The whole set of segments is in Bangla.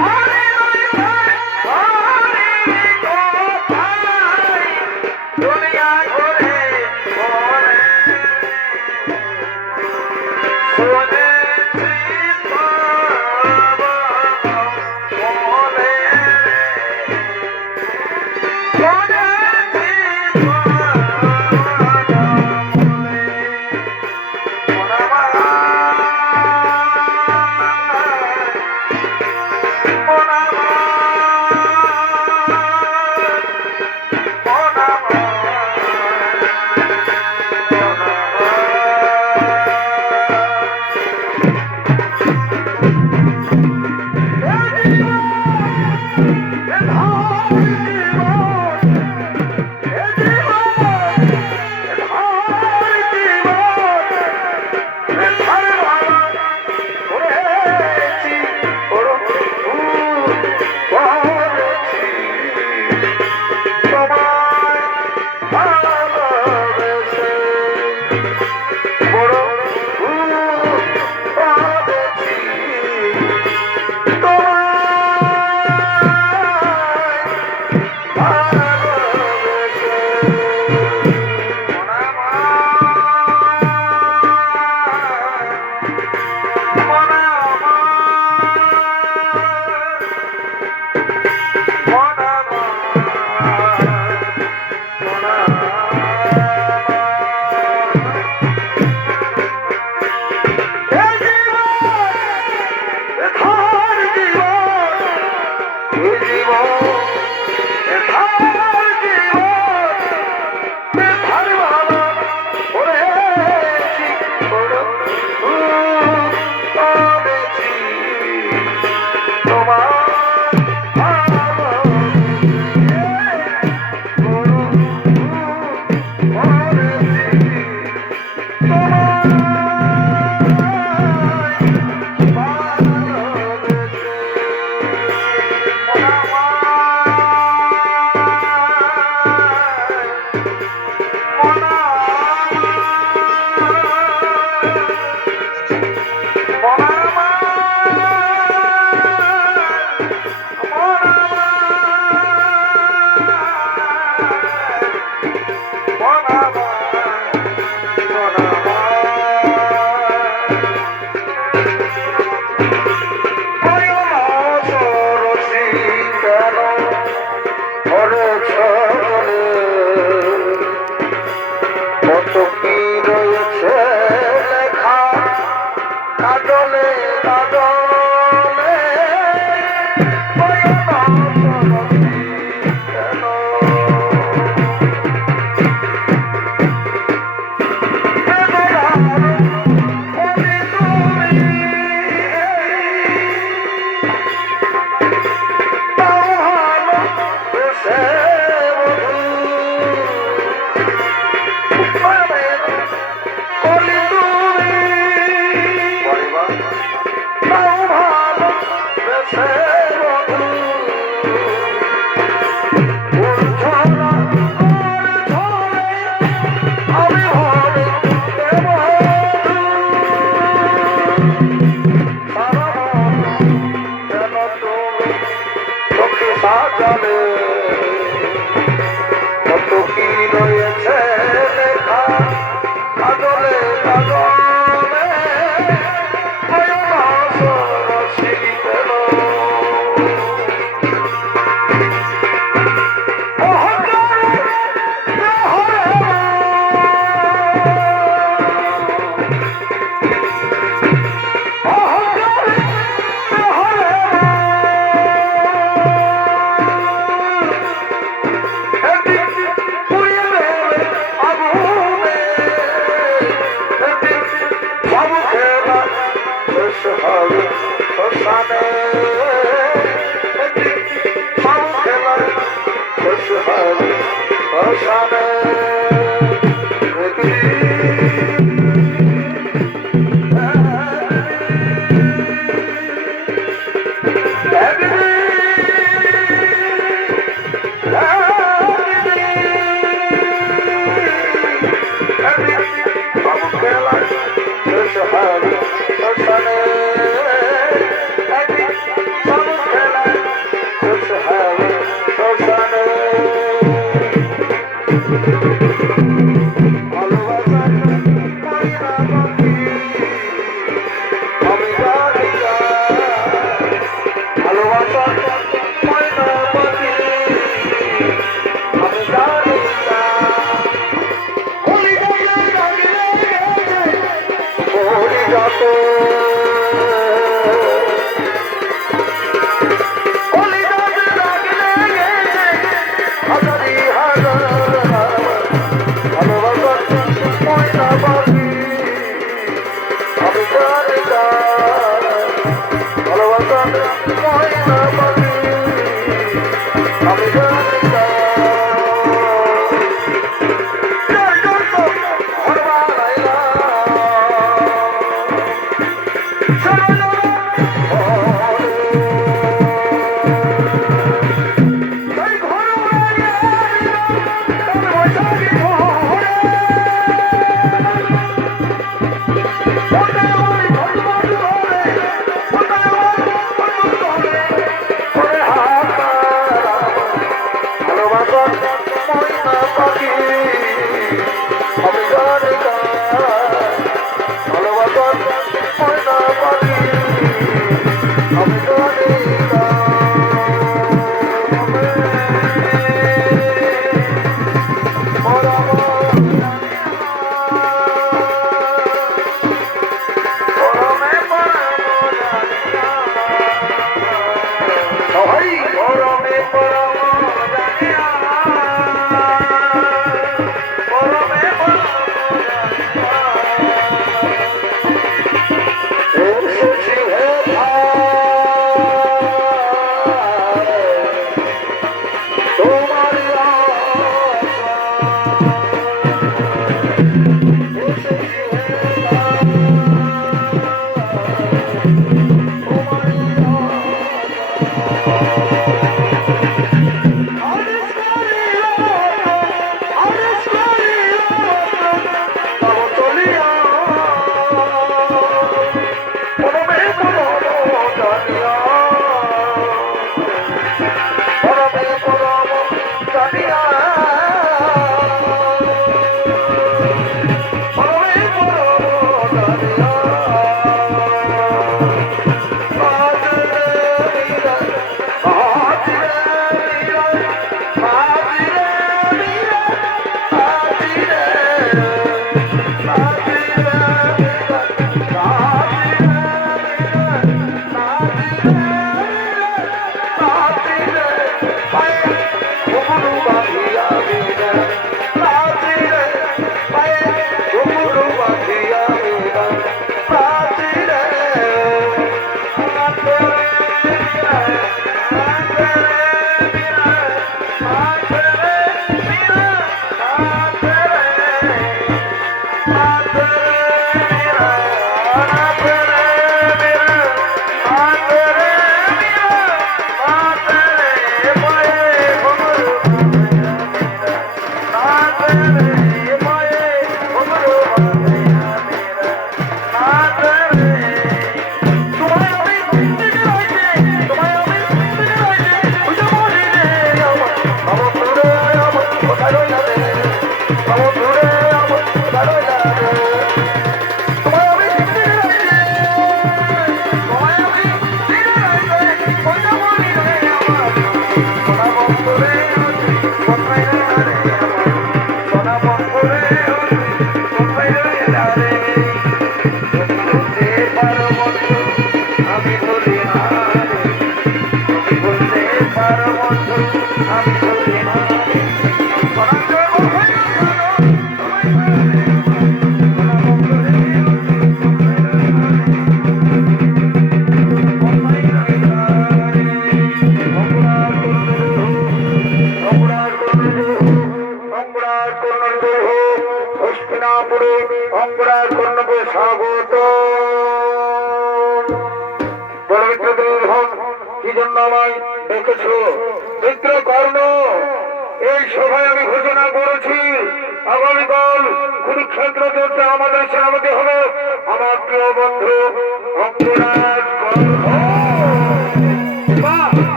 Bye. গরমে পরম অঙ্গরাজ কর্ণকে স্বাগত। আমায় ডেকেছ মিত্র কর্ণ, এই সভায় আমি ঘোষণা করেছি আগামীকাল কুরুক্ষেত্র যুদ্ধে আমাদের সেনাপতি হবে। আমার প্রিয় বন্ধু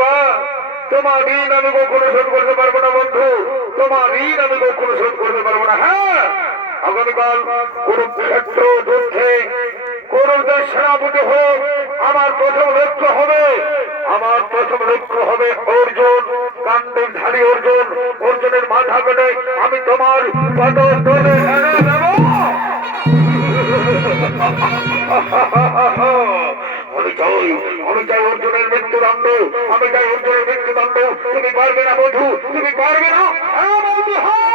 বা তোমার ঋণ আমি কখনো শোধ করতে পারব না, বন্ধু। তোমার ঋণ আমি কখনো শোধ করতে পারব না। হ্যাঁ আগামীকাল কুরুক্ষেত্র যুদ্ধে কোরদের সেনাপতি হোক আমার প্রথম লক্ষ্য হবে, আমার প্রথম লক্ষ্য হবে অর্জুন কান্ডের ধারী অর্জুন, অর্জুনের মাথা কেটে আমি তোমার পদ তোলে এনে দেবো। আমি চাই আমি চাই অর্জুনের মৃত্যুদণ্ড, আমি চাই অর্জুনের মৃত্যুদণ্ড। তুমি পারবে না বধু তুমি পারবে না। হ্যাঁ!